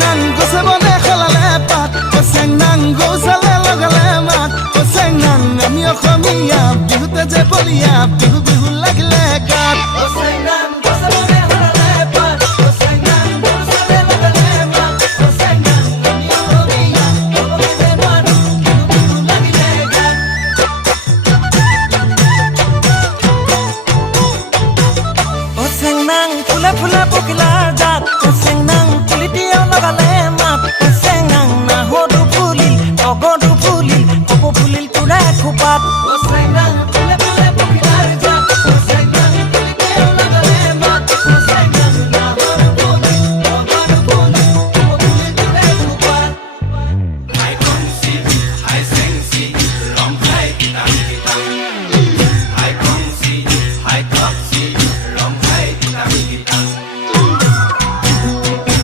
নাং গছে বনে খলালে পাত চেং নাং গৌচালে লগালে মাত চেং নাং আমি অসমীয়া বিহুতে যে বলিয়া বিহু বিহু